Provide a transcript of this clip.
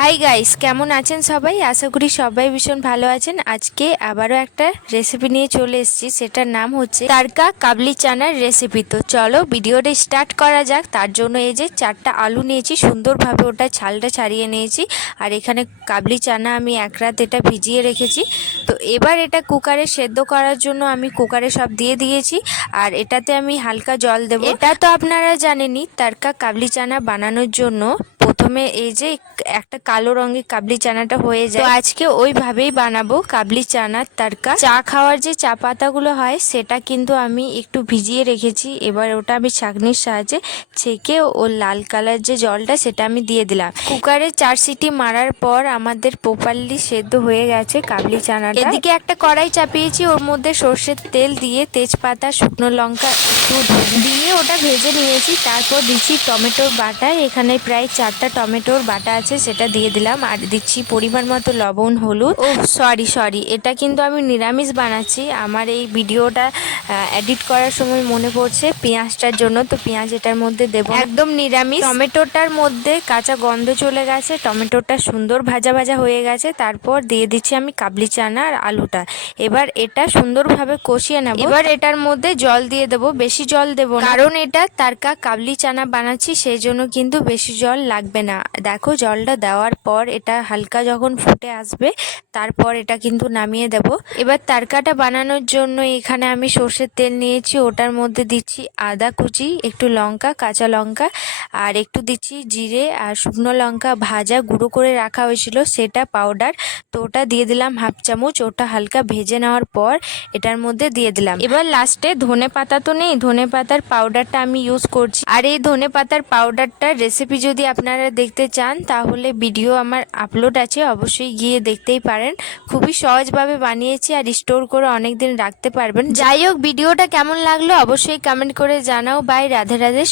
Hi guys, কেমন আছেন সবাই? আশা করি সবাই ভীষণ ভালো আছেন। আজকে আবারও একটা রেসিপি নিয়ে চলে এসেছি, সেটার নাম হচ্ছে তারকা কাবলি চানার রেসিপি। তো চলো ভিডিওটা স্টার্ট করা যাক। তার জন্য এই যে 4টা আলু নিয়েছি, সুন্দরভাবে ওটা ছালটা ছাড়িয়ে নিয়েছি। আর এখানে কাবলি চানা আমি এক রাত এটা ভিজিয়ে রেখেছি। তো এবার এটা কুকারে সেদ্ধ করার জন্য আমি কুকারে সব দিয়ে দিয়েছি। আর এটাতে আমি হালকা জল দেবো। এটা তো আপনারা জানেনই, তারকা কাবলি চানা বানানোর জন্য প্রথমে এই যে একটা কালো রঙের কাবলি চানাটা হয়ে যায়। তো আজকে ওইভাবেই বানাবো কাবলি চানার তারকা। চা খাওয়ার যে চা পাতাগুলো হয় সেটা কিন্তু আমি একটু ভিজিয়ে রেখেছি। এবার ওটা আমি ছাঁকনির সাহায্যে ছেঁকে ও লাল কালার যে জলটা সেটা আমি দিয়ে দিলাম। কুকারে 4 সিটি মারার পর আমাদের প্রপারলি সেদ্ধ হয়ে গেছে কাবলি চানাটা। এদিকে একটা কড়াই চাপিয়েছি, ওর মধ্যে সর্ষের তেল দিয়ে তেজপাতা, শুকনো লঙ্কা একটু দিয়ে ওটা ভেজে নিয়েছি। তারপর দিচ্ছি টমেটোর বাটা। এখানে প্রায় 4টা টমেটোর বাটা আছে, সেটা দিয়ে দিলাম। আর দিচ্ছি পরিমাণ মতো লবণ, হলুদ। ও সরি, এটা কিন্তু আমি নিরামিষ বানাচ্ছি। আমার এই ভিডিওটা এডিট করার সময় মনে পড়ছে পেঁয়াজটার জন্য, তো পেঁয়াজ এটার মধ্যে দেবো, একদম নিরামিষ। টমেটোটার মধ্যে কাঁচা গন্ধ চলে গেছে, টমেটোটা সুন্দর ভাজা ভাজা হয়ে গেছে। তারপর দিয়ে দিচ্ছি আমি কাবলি চানা আর আলুটা। এবার এটা সুন্দরভাবে কষিয়ে নেব। এবার এটার মধ্যে জল দিয়ে দেবো, বেশি জল দেবো না, কারণ এটা তারকা কাবলি চানা বানাচ্ছি, সেই জন্য কিন্তু বেশি জল লাগবে না। দেখো জলটা দেওয়ার পর এটা হালকা যখন ফুটে আসবে তারপর এটা কিন্তু নামিয়ে দেব। এবার তারকাটা বানানোর জন্য এখানে আমি সর্ষের তেল নিয়েছি, ওটার মধ্যে দিচ্ছি আদা কুচি, একটু লঙ্কা, কাঁচা লঙ্কা, আর একটু দিচ্ছি জিরে আর শুকনো লঙ্কা ভাজা গুঁড়ো করে রাখা হয়েছিল সেটা পাউডার। তো ওটা দিয়ে দিলাম হাফ চামচ। ওটা হালকা ভেজে নেওয়ার পর এটার মধ্যে দিয়ে দিলাম। এবার লাস্টে ধনে পাতা তো নেই, ধনে পাতার পাউডারটা আমি ইউজ করছি। আর এই ধনে পাতার পাউডারটার রেসিপি যদি আপনারা দেখতে চান তাহলে ভিডিও আমার আপলোড আছে, অবশ্যই গিয়ে দেখতেই পারেন। খুবই সহজভাবে বানিয়েছি আর স্টোর করে অনেক দিন রাখতে পারবেন। যাই হোক, ভিডিওটা কেমন লাগলো অবশ্যই কমেন্ট করে জানাও। বাই, রাধে রাধে।